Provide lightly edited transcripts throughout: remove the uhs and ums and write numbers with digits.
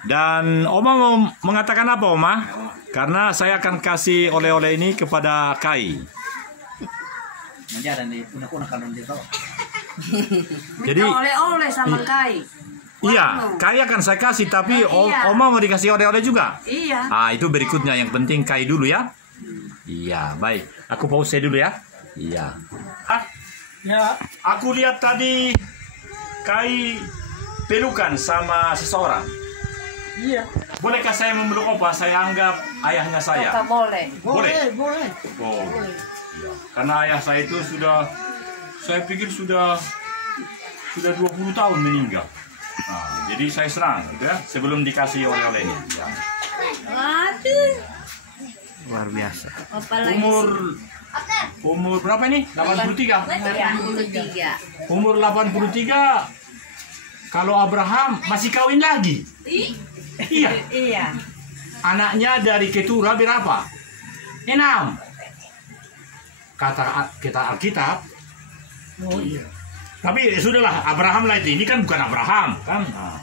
Dan Oma mau mengatakan apa, Oma? Karena saya akan kasih oleh-oleh ini kepada Kai. Jadi oleh-oleh sama Kai. iya, Kai akan saya kasih, tapi iya. Oma mau dikasih oleh-oleh juga. Iya. Itu berikutnya. Yang penting Kai dulu ya. Iya, baik. Aku pause dulu ya. Iya. Ya, aku lihat tadi Kai pelukan sama seseorang. Iya. Bolehkah saya memeluk Opa? Saya anggap ayahnya saya. Kakak boleh. Boleh. Oh. Karena ayah saya itu saya pikir sudah 20 tahun meninggal. Nah, jadi saya serang, gitu ya, sebelum dikasih oleh-oleh ini. Ya. Aduh. Luar biasa. Umur berapa ini? 83. 83. Umur 83. Kalau Abraham masih kawin lagi. Iya. Iya. Anaknya dari keturah berapa? 6. Kata kita Alkitab. Oh iya. Tapi sudahlah, Abraham lah itu. Ini kan bukan Abraham, kan? Nah.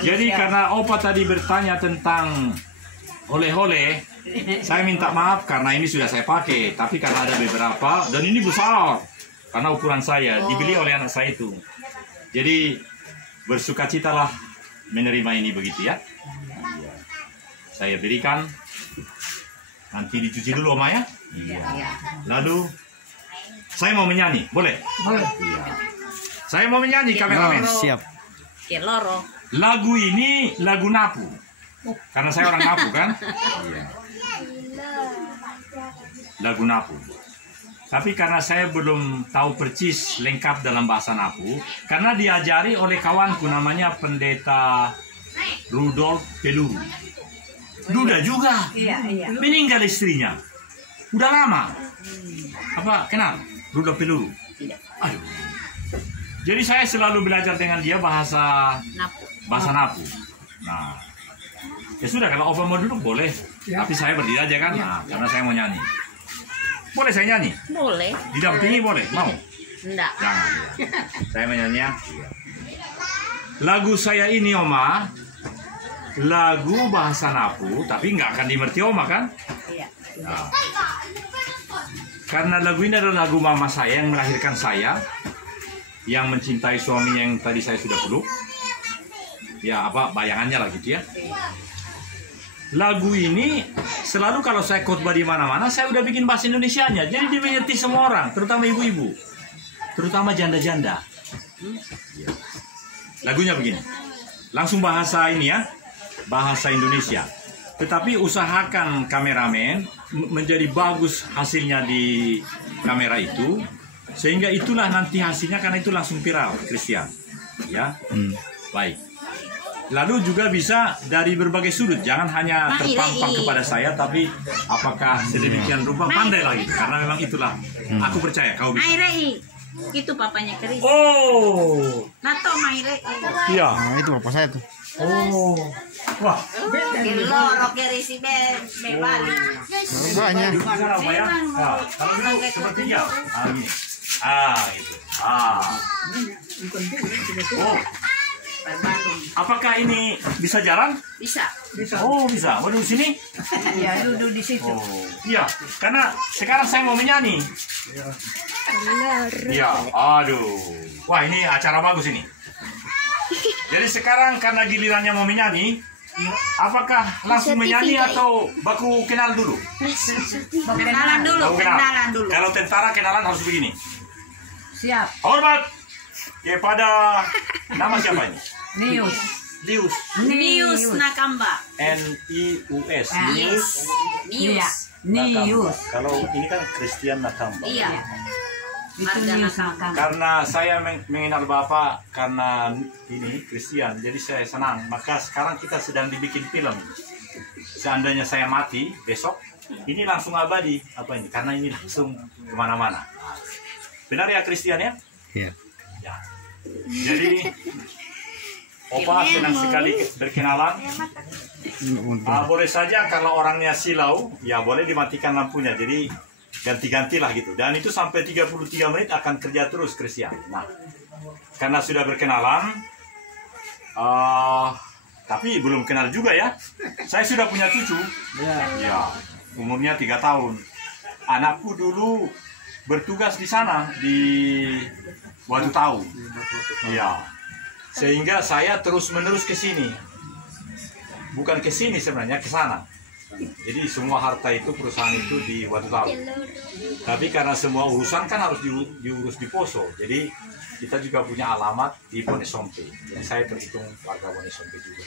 Jadi karena Opa tadi bertanya tentang oleh-oleh, saya minta maaf karena ini sudah saya pakai. Tapi karena ada beberapa, dan ini besar. Karena ukuran saya, dibeli oleh anak saya itu. Jadi bersukacitalah menerima ini begitu ya. Saya berikan. Nanti dicuci dulu, Oma ya. Iya. Lalu saya mau menyanyi, boleh? Boleh. Iya. Saya mau menyanyi, kameramen. Siap. Keloro. Lagu ini lagu Napu. Karena saya orang Napu kan. Iya. Lagu Napu. Tapi karena saya belum tahu percis lengkap dalam bahasa Napu, karena diajari oleh kawanku namanya Pendeta Rudolf Peluru. Duda juga. Iya. Meninggal istrinya. Udah lama. Apa kenal? Rudolf Peluru. Aduh. Jadi saya selalu belajar dengan dia bahasa Napu. Nah, ya sudah, kalau Opa mau duduk boleh. Ya. Tapi saya berdiri aja kan. Nah, karena saya mau nyanyi. Boleh saya nyanyi? Boleh. Didampingi boleh? Mau? Enggak. Jangan. Saya menyanyi ya. Lagu saya ini, Oma, lagu bahasa Napu, tapi nggak akan dimengerti Oma kan? Iya. Nah. Karena lagu ini adalah lagu mama saya yang melahirkan saya, yang mencintai suami yang tadi saya sudah peluk. Ya, apa bayangannya lah gitu ya. Lagu ini selalu kalau saya khotbah di mana-mana, saya udah bikin bahasa Indonesianya. Jadi dimengerti semua orang, terutama ibu-ibu, terutama janda-janda. Lagunya begini. Langsung bahasa ini ya, bahasa Indonesia. Tetapi usahakan kameramen menjadi bagus hasilnya di kamera itu, sehingga itulah nanti hasilnya, karena itu langsung viral, Christian. Ya, baik. Lalu juga bisa dari berbagai sudut, jangan hanya terpampang kepada saya, tapi apakah sedemikian rupa pandai lagi, karena memang itulah aku percaya kau bisa. Mairei, itu papanya Keris. Oh, Nato Mairei. iya. Nah, itu bapak saya tuh. Oh, wah. Keloro Keris bebali. Banyak. Di sana apa ya? Nah, kalau dulu seperti ya. Gini. Gitu. Oh. Apakah ini bisa jalan? Bisa. Oh, bisa. Mau duduk sini? Ya, duduk di situ. Oh, iya. Karena sekarang saya mau menyanyi. Iya. Aduh. Wah, ini acara bagus ini. Jadi sekarang karena gilirannya mau menyanyi, apakah langsung menyanyi atau baku kenal dulu? Kenalan dulu, Baku kenalan dulu. Kalau tentara kenalan harus begini. Siap. Hormat kepada nama siapa ini? Nius. Nius Nakamba. N-I-U-S. Nius. Nakamba. Kalau ini kan Christian Nakamba. Iya. Itu Nius Nakamba. Karena saya mengenal Bapak karena ini Christian, jadi saya senang. Maka sekarang kita sedang dibikin film. Seandainya saya mati besok, ini langsung abadi. Apa ini? Karena ini langsung kemana-mana. Benar ya Christian ya? Iya. Ya. Jadi Opa senang sekali berkenalan. Boleh saja kalau orangnya silau, ya boleh dimatikan lampunya. Jadi ganti-gantilah gitu. Dan itu sampai 33 menit akan kerja terus Christian. Nah, karena sudah berkenalan, Tapi belum kenal juga ya. Saya sudah punya cucu. Ya, umurnya 3 tahun. Anakku dulu bertugas di sana di Watu Tahu. Iya. Sehingga saya terus-menerus ke sini. Bukan ke sini sebenarnya, ke sana. Jadi semua harta itu, perusahaan itu di Watu Tahu. Tapi karena semua urusan kan harus diurus di Poso. Jadi kita juga punya alamat di Wonesompe. Yang saya terhitung warga Wonesompe juga.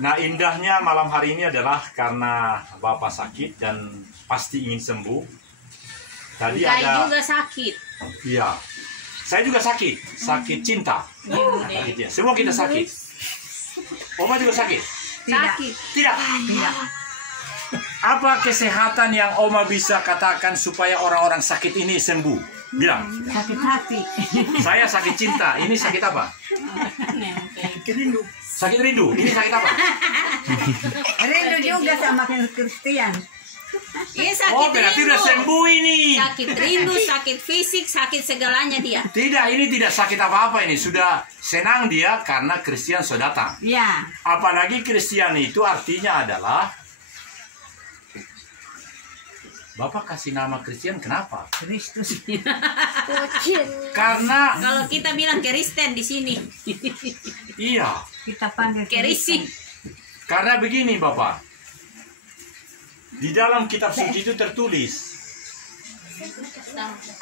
Nah, indahnya malam hari ini adalah karena Bapak sakit dan pasti ingin sembuh. Tadi Saya ada juga sakit. Iya. Saya juga sakit cinta. Sakit ya. Semua kita sakit. Oma juga sakit? Sakit. Tidak. Apa kesehatan yang Oma bisa katakan supaya orang-orang sakit ini sembuh? Bilang. Sakit hati. Saya sakit cinta. Ini sakit apa? Sakit rindu. Ini sakit apa? Rindu juga sama Kristian. Ini sakit Oh, berarti rindu. udah sembuh ini. Sakit rindu, sakit fisik, sakit segalanya dia. Tidak, ini tidak sakit apa-apa ini. Sudah senang dia karena Kristian sudah datang. Ya. Apalagi Kristian itu artinya adalah Bapak kasih nama Kristian kenapa? Kristus. Karena Kalau kita bilang Kristen di sini, iya, kita panggil Kerisi. karena begini Bapak. Di dalam kitab suci itu tertulis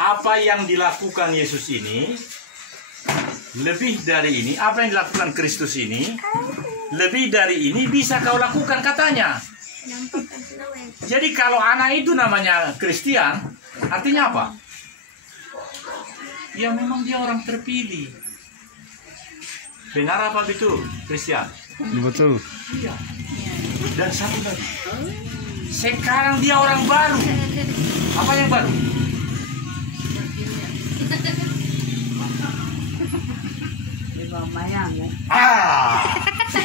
apa yang dilakukan Yesus ini lebih dari ini, apa yang dilakukan Kristus ini lebih dari ini bisa kau lakukan katanya. Jadi kalau anak itu namanya Kristian, artinya apa? Ya memang dia orang terpilih. Benar apa betul, Kristian? Betul. Iya. Dan satu lagi. Sekarang dia orang baru. Apa yang baru?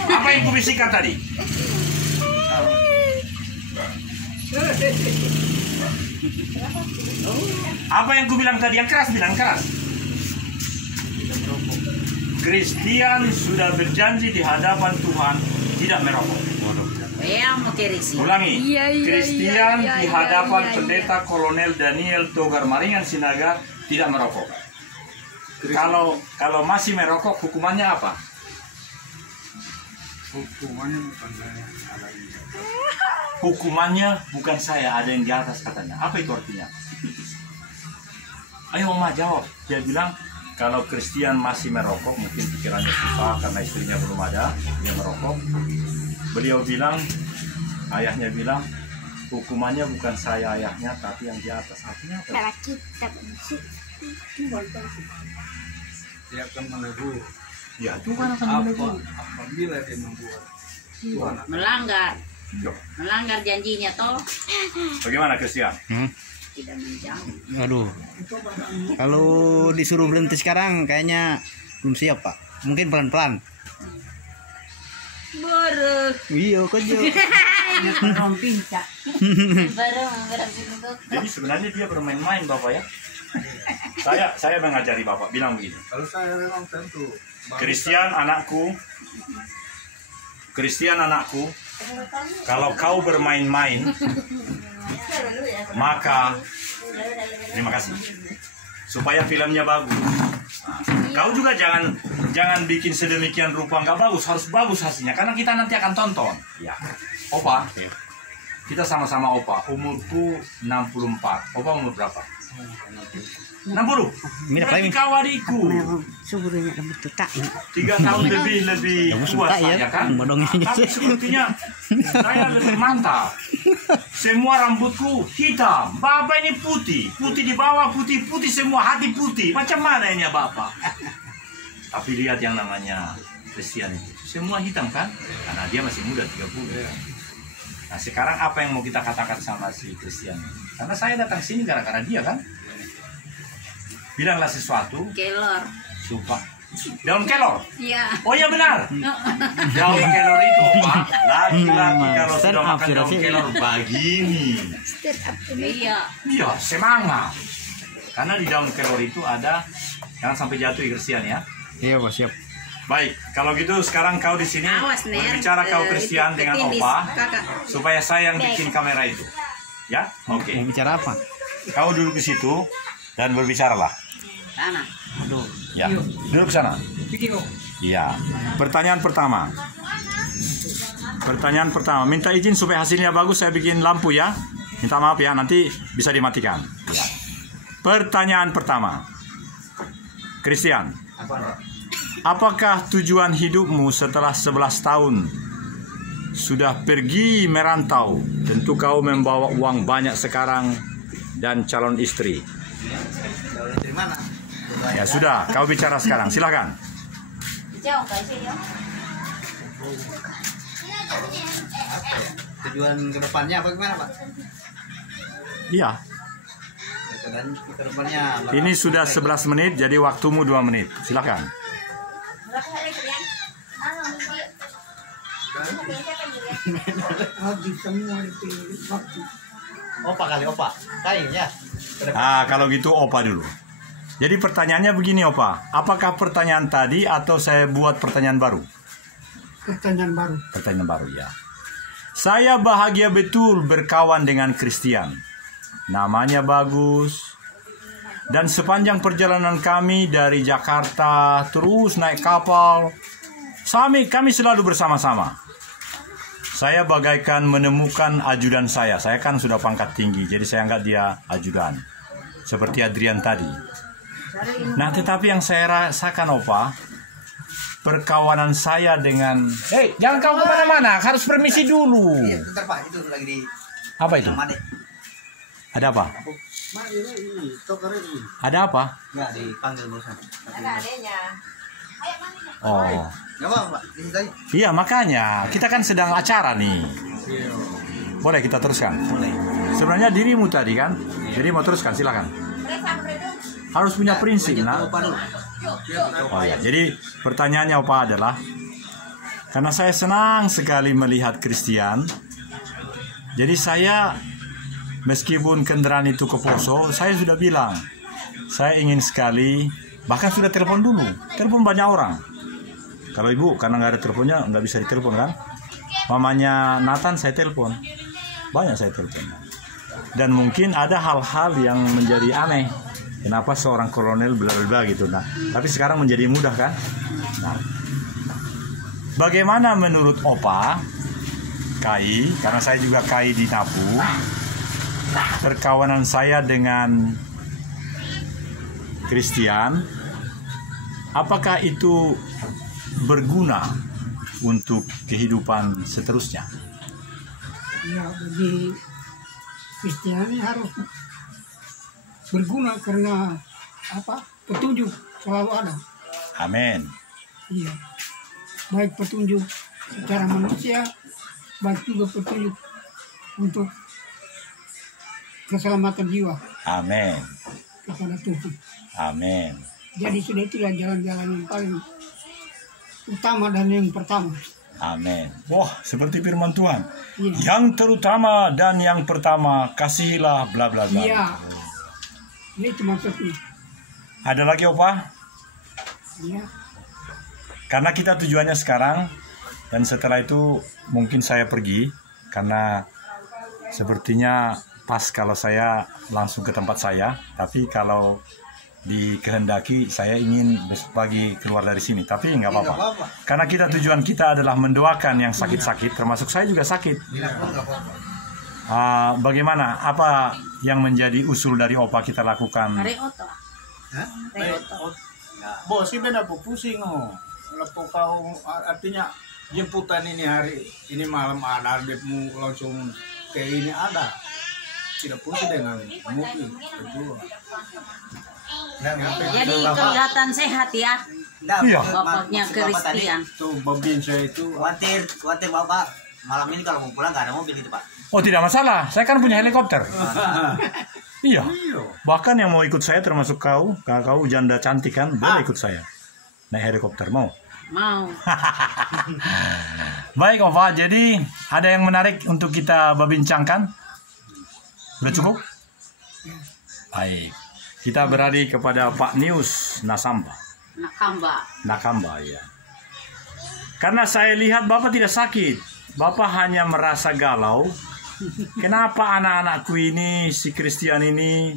Apa yang kubisikkan tadi? Apa yang kubilang tadi? Yang keras, bilang keras. Kristian sudah berjanji di hadapan Tuhan tidak merokok. Ya, mau Kerisi. Ulangi. Kristian di hadapan Pendeta Kolonel Daniel Togar Maringan Sinaga tidak merokok. Kalau masih merokok hukumannya apa? Hukumannya bukan saya, ada yang di atas katanya. Apa itu artinya? Ayo Oma jawab. Dia bilang kalau Kristian masih merokok, mungkin pikirannya susah karena istrinya belum ada, dia merokok. Beliau bilang, ayahnya bilang, hukumannya bukan saya ayahnya, tapi yang di atas. Artinya apa? Dia akan menegur. Ya, Tuhan akan menegur. Apabila dia membuat Tuhan akan Melanggar janjinya toh. Bagaimana Kristian? Tidak menjauh. Aduh. Kalau disuruh berhenti sekarang kayaknya belum siap, Pak. Mungkin pelan-pelan. Baru. Iya, kok Jo. Orang pintar. Jadi sebenarnya dia bermain-main Bapak ya. Saya mengajari Bapak bilang begini. kalau saya memang tentu Kristian anakku, kalau kau bermain-main, maka terima kasih. Supaya filmnya bagus. Kau juga jangan bikin sedemikian rupa nggak bagus, harus bagus hasilnya karena kita nanti akan tonton. Ya. Opa, kita sama-sama Opa. Umurku 64. Opa umur berapa? 60. Berarti kau adikku. 3 tahun lebih tua saya kan. Tapi sepertinya saya lebih mantap. Semua rambutku hitam, Bapak ini putih di bawah putih semua, hati putih. Macam mana ini Bapak? Tapi lihat yang namanya Kristian itu, semua hitam kan? Karena dia masih muda 30. Nah sekarang apa yang mau kita katakan sama si Kristian? Karena saya datang sini gara-gara dia kan? Bilanglah sesuatu. Kelor. Sumpah. Daun kelor? Iya. Oh iya benar. Daun kelor itu Pak. Laki-laki kalau sudah makan daun kelor begini. Iya. Iya semangat. Karena di daun kelor itu ada, jangan sampai jatuh Kristian ya. Iya, Pak, siap. Baik, kalau gitu sekarang kau di sini Awas, Ner. berbicara kau Christian dengan Ketindis, Opa kakak. supaya saya yang bikin kamera itu. Ya, oke. Mau bicara apa? Kau duduk di situ dan berbicaralah. Sana. Ya, duduk sana. Iya. Pertanyaan pertama. Pertanyaan pertama. Minta izin supaya hasilnya bagus. Saya bikin lampu ya. Minta maaf ya. Nanti bisa dimatikan. Ya. Pertanyaan pertama. Christian. Apakah tujuan hidupmu setelah 11 tahun sudah pergi merantau? Tentu kau membawa uang banyak sekarang dan calon istri. Dari mana? Ya sudah, kau bicara sekarang. Silakan. Tujuan kedepannya apa gimana, Pak? Iya. Kedepannya. Ini sudah 11 menit, jadi waktumu 2 menit. Silakan. Opa kali, Opa. Kain ya. Kalau gitu Opa dulu. Jadi pertanyaannya begini Opa, apakah pertanyaan tadi atau saya buat pertanyaan baru? Pertanyaan baru. Pertanyaan baru ya. Saya bahagia betul berkawan dengan Christian. Namanya bagus. Dan sepanjang perjalanan kami dari Jakarta terus naik kapal, kami selalu bersama-sama. Saya bagaikan menemukan ajudan saya. Saya kan sudah pangkat tinggi, jadi saya anggap dia ajudan. Seperti Adrian tadi. Nah, tetapi yang saya rasakan, Opa, perkawanan saya dengan... jangan kau kemana-mana, harus permisi dulu. Iya, bentar Pak, itu lagi di... Apa itu? Ada apa? Ada apa? Enggak, dipanggil bosan. Oh. Enggak apa, Pak. Di situ aja. Iya, makanya. Kita kan sedang acara nih. Boleh kita teruskan? Sebenarnya dirimu tadi kan? Jadi mau teruskan, silakan. Harus punya prinsip, nah. Oh ya, jadi pertanyaannya Opa adalah, karena saya senang sekali melihat Christian, jadi saya meskipun kendaraan itu ke Poso, saya sudah bilang, saya ingin sekali, bahkan sudah telepon dulu, telepon banyak orang. Kalau ibu, karena nggak ada teleponnya, nggak bisa ditelepon kan. Mamanya Nathan saya telepon, banyak saya telepon. Dan mungkin ada hal-hal yang menjadi aneh. Kenapa seorang kolonel bla gitu. Nah, tapi sekarang menjadi mudah kan? Nah, bagaimana menurut Opa, Kai, karena saya juga Kai di Napu, perkawanan saya dengan Christian, apakah itu berguna untuk kehidupan seterusnya? Ya, bagi Christian ini harus berguna karena apa? Petunjuk selalu ada. Amin. Iya. Baik petunjuk secara manusia, baik juga petunjuk untuk keselamatan jiwa Amin. kepada Tuhan. Amin. Jadi sudah itulah jalan-jalan yang paling utama dan yang pertama. Amin. Wah, seperti firman Tuhan. Iya. Yang terutama dan yang pertama, kasihilah bla bla bla. Iya. Ini cuma maksudnya. Ada lagi Opa? Iya. Karena kita tujuannya sekarang, dan setelah itu mungkin saya pergi, karena sepertinya pas kalau saya langsung ke tempat saya, tapi kalau dikehendaki saya ingin besok pagi keluar dari sini, tapi nggak apa-apa. Karena tujuan kita adalah mendoakan yang sakit-sakit, termasuk saya juga sakit. Bagaimana? Apa yang menjadi usul dari Opa kita lakukan? Reoto. Bos, ini beda pusing oh. Lepo kau artinya jemputan ini hari ini malam ada depmu langsung kayak ini ada. Tidak pusing dengan mungkin berdua. Jadi kelihatan sehat ya. Iya. Bapaknya Christian. Tuh babin saya itu Khawatir Bapak. Malam ini kalau mau pulang nggak ada mobil itu Pak. Oh, tidak masalah, saya kan punya helikopter. Iya. Bahkan yang mau ikut saya termasuk kau, kakak kau janda cantik kan, boleh ikut saya. Naik helikopter mau? Mau. Baik Opa, jadi ada yang menarik untuk kita berbincangkan? Sudah cukup? Baik. Kita beralih kepada Pak Nius Nasamba. Nakamba. Nakamba ya. Karena saya lihat Bapak tidak sakit. Bapak hanya merasa galau. Kenapa anak-anakku ini, si Christian ini,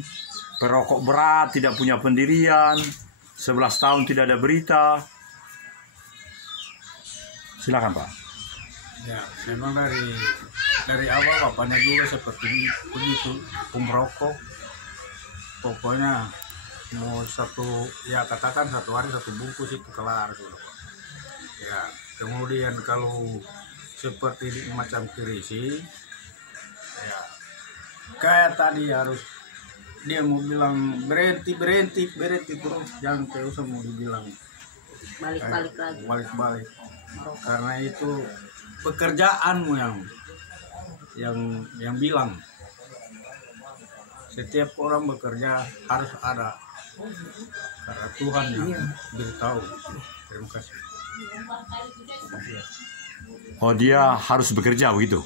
perokok berat, tidak punya pendirian, 11 tahun tidak ada berita. Silakan Pak. Ya, memang dari awal bapaknya juga seperti begitu, merokok. Pokoknya mau ya katakan 1 hari 1 bungkus itu kelar sudah. Ya, kemudian kalau seperti macam krisis, ya kayak tadi harus dia mau bilang berhenti terus, jangan terus mau dibilang Balik-balik lagi. balik karena itu pekerjaanmu yang bilang setiap orang bekerja harus ada karena Tuhan yang beritahu. Terima kasih. Oh, dia harus bekerja begitu.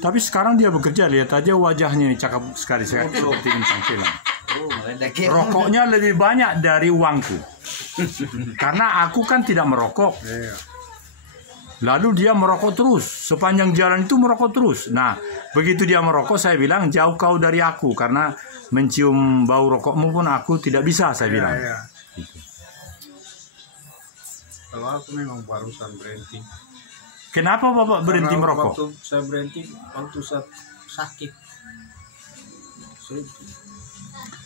Tapi sekarang dia bekerja, lihat aja wajahnya ini cakep sekali, saya seperti bintang film. Rokoknya lebih banyak dari uangku. Karena aku kan tidak merokok. Lalu dia merokok terus, sepanjang jalan itu merokok terus. Nah, begitu dia merokok, saya bilang jauh kau dari aku, karena mencium bau rokokmu pun aku tidak bisa, saya bilang. Gitu. Kalau aku memang barusan berhenti. Kenapa Bapak berhenti Karena merokok? Waktu saya berhenti, waktu saya sakit.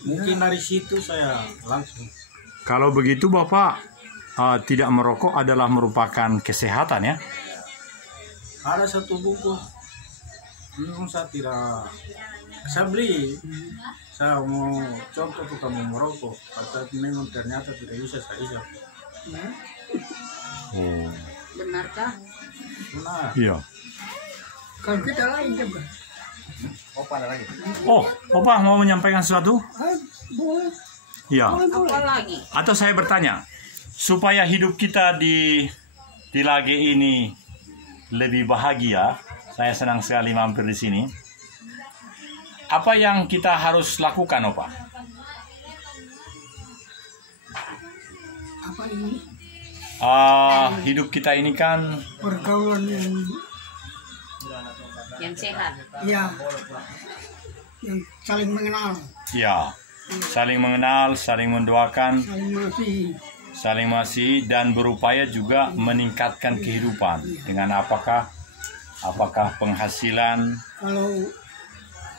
Mungkin dari situ saya langsung. Kalau begitu Bapak tidak merokok adalah merupakan kesehatan ya? Ada 1 bungkus. Memang saya tidak. Saya beli. Saya mau contoh kita mau merokok. Tapi memang ternyata tidak bisa saya isap. Oh. Benarkah? Nah, Iya. Kalau kita lain juga. Oh, Bapak mau menyampaikan sesuatu? Boleh. Iya. Apa lagi? Atau saya bertanya, supaya hidup kita di Lage ini lebih bahagia, saya senang sekali mampir di sini. Apa yang kita harus lakukan, Opa? Apa ini? Hidup kita ini kan Pergaulan Yang sehat. yang saling mengenal, ya saling mengenal, saling mendoakan, saling mengasihi dan berupaya juga meningkatkan kehidupan dengan apakah penghasilan.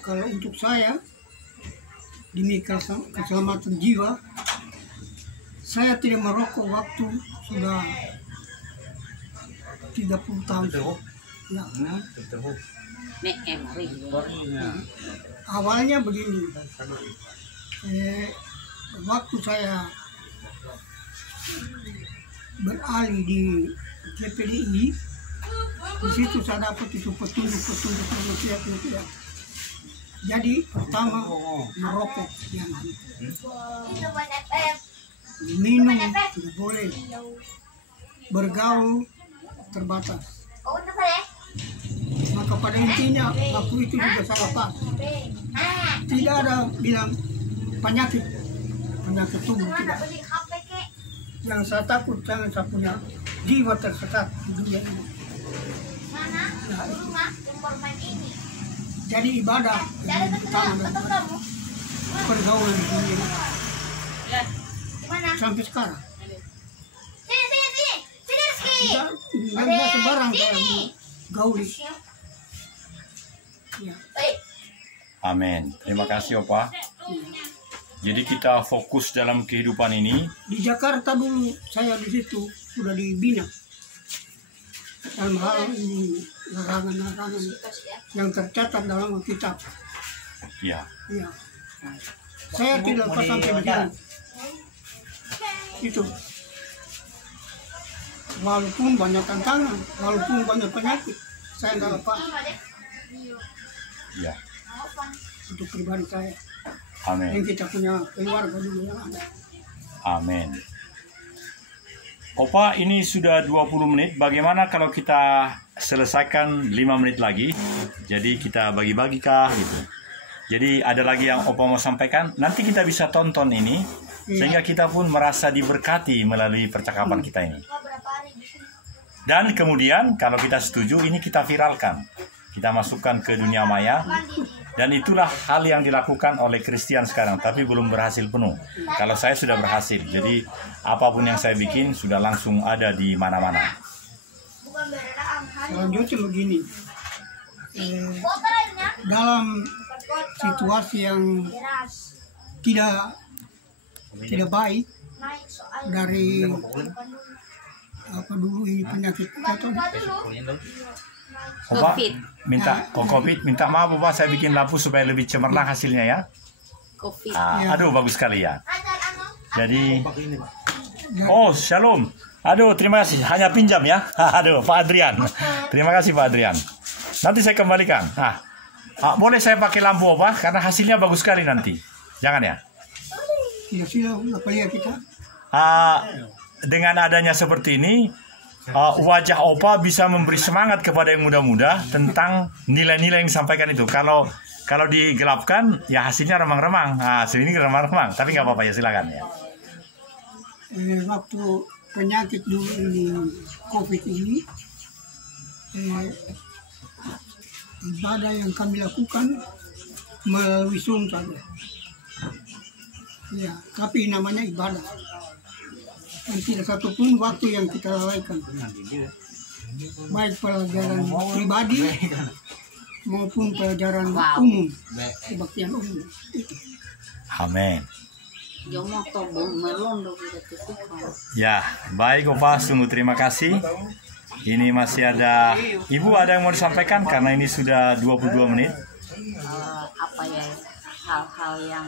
Kalau untuk saya demi keselamatan jiwa, saya tidak merokok waktu sudah 30 tahun. Ya. Mari. Awalnya begini, waktu saya beralih di GPDI, di situ saya dapat itu petunjuk manusia. Jadi pertama merokok jangan, minum tidak boleh, bergaul terbatas. Maka pada intinya waktu itu juga saya lepas. Tidak ada bilang penyakit tubuh tidak. Yang saya takut jangan saya punya jiwa tersesat di dunia ini. Jadi ibadah yang utama dan pergaulan di dunia ini. Sampai sekarang. Tidak sebarang kayak gaul. Ya. Amin. Terima kasih Opa. Jadi kita fokus dalam kehidupan ini. Di Jakarta dulu saya di situ sudah dibina. Dalam hal ini larangan-larangan yang tercatat dalam kitab. Ya. Ya. Saya tidak lepas sampai begini. Itu. Walaupun banyak tantangan, walaupun banyak penyakit, saya tidak lepas. Ya. Untuk pribadi saya. Amin. Yang kita punya keluarga juga yang ada. Amin. Opa, ini sudah 20 menit. Bagaimana kalau kita selesaikan 5 menit lagi? Jadi kita bagi-bagi kah gitu. Jadi ada lagi yang Opa mau sampaikan? Nanti kita bisa tonton ini sehingga kita pun merasa diberkati melalui percakapan kita ini. Dan kemudian kalau kita setuju, ini kita viralkan. Kita masukkan ke dunia maya. Dan itulah hal yang dilakukan oleh Christian sekarang, tapi belum berhasil penuh. Kalau saya sudah berhasil, jadi apapun yang saya bikin sudah langsung ada di mana-mana. Selanjutnya begini, dalam situasi yang tidak baik dari apa dulu ini penyakit atau Bapak minta COVID, minta maaf Bapak, saya bikin lampu supaya lebih cemerlang hasilnya ya. Covid. Aduh bagus sekali ya. Jadi, oh shalom. Aduh terima kasih, hanya pinjam ya. Aduh Pak Adrian, terima kasih Pak Adrian. Nanti saya kembalikan. Boleh saya pakai lampu Bapak, karena hasilnya bagus sekali nanti. Jangan ya. apa ya kita? Dengan adanya seperti ini, wajah Opa bisa memberi semangat kepada yang muda-muda tentang nilai-nilai yang disampaikan itu. Kalau digelapkan, ya hasilnya remang-remang. Hasil ini remang-remang, tapi nggak apa-apa ya, silakan ya. Waktu penyakit dulu ini, COVID ini, ibadah yang kami lakukan melalui Zoom saja. Ya, tapi namanya ibadah. Dan tidak satupun waktu yang kita lalaikan. Baik pelajaran pribadi maupun pelajaran umum, kebaktian umum. Amin. Ya, baik Opa, sungguh terima kasih. Ini masih ada, Ibu ada yang mau disampaikan karena ini sudah 22 menit. Apa ya, hal-hal yang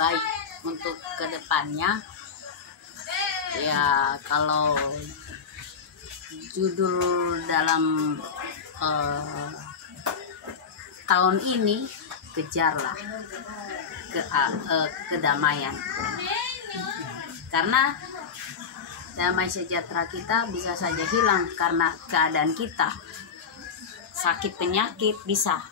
baik untuk kedepannya. Ya, kalau judul dalam tahun ini, kejarlah kedamaian. Karena damai sejahtera kita bisa saja hilang karena keadaan kita. Sakit penyakit bisa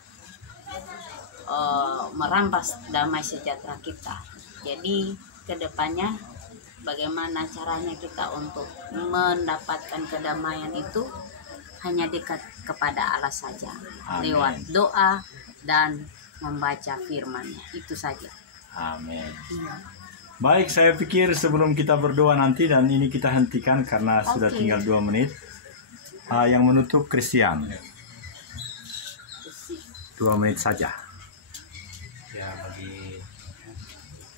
merampas damai sejahtera kita. Jadi kedepannya bagaimana caranya kita untuk mendapatkan kedamaian itu hanya dekat kepada Allah saja. Amin. Lewat doa dan membaca firman-Nya, itu saja. Amin. Baik, saya pikir sebelum kita berdoa nanti, dan ini kita hentikan karena sudah tinggal 2 menit. Yang menutup Christian 2 menit saja. Ya, bagi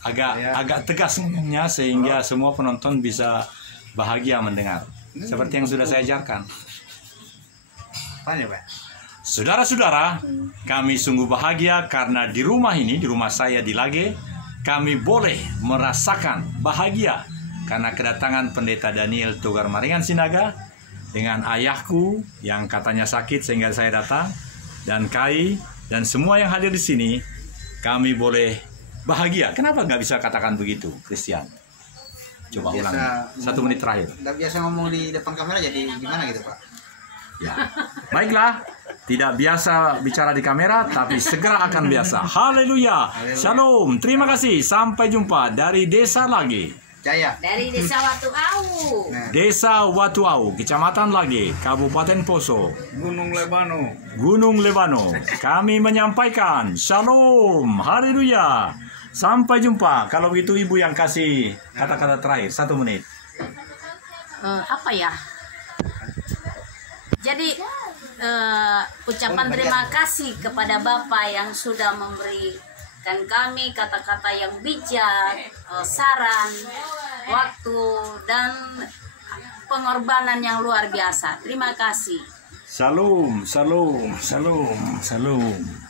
agak tegas ngomongnya sehingga semua penonton bisa bahagia mendengar. Seperti yang sudah saya ajarkan. Saudara-saudara, kami sungguh bahagia karena di rumah ini, di rumah saya di Lage, kami boleh merasakan bahagia karena kedatangan Pendeta Daniel Togar Maringan Sinaga dengan ayahku yang katanya sakit sehingga saya datang, dan Kai dan semua yang hadir di sini. Kami boleh bahagia. Kenapa nggak bisa katakan begitu, Christian? Coba ulang. 1 menit terakhir. Nggak biasa ngomong di depan kamera, jadi gimana gitu Pak? Ya, baiklah. Tidak biasa bicara di kamera, tapi segera akan biasa. Haleluya. Shalom. Terima kasih. Sampai jumpa dari Desa Lage. Jaya. Dari Desa Watu Au. Desa Watu Au, Kecamatan Lage, Kabupaten Poso, Gunung Lebano. Gunung Lebano. Kami menyampaikan Shalom. Haleluya. Sampai jumpa. Kalau begitu Ibu yang kasih kata-kata terakhir 1 menit. Apa ya? Jadi ucapan terima kasih kepada Bapak yang sudah memberikan kami kata-kata yang bijak, saran, waktu, dan pengorbanan yang luar biasa. Terima kasih. Shalom, shalom, shalom, shalom.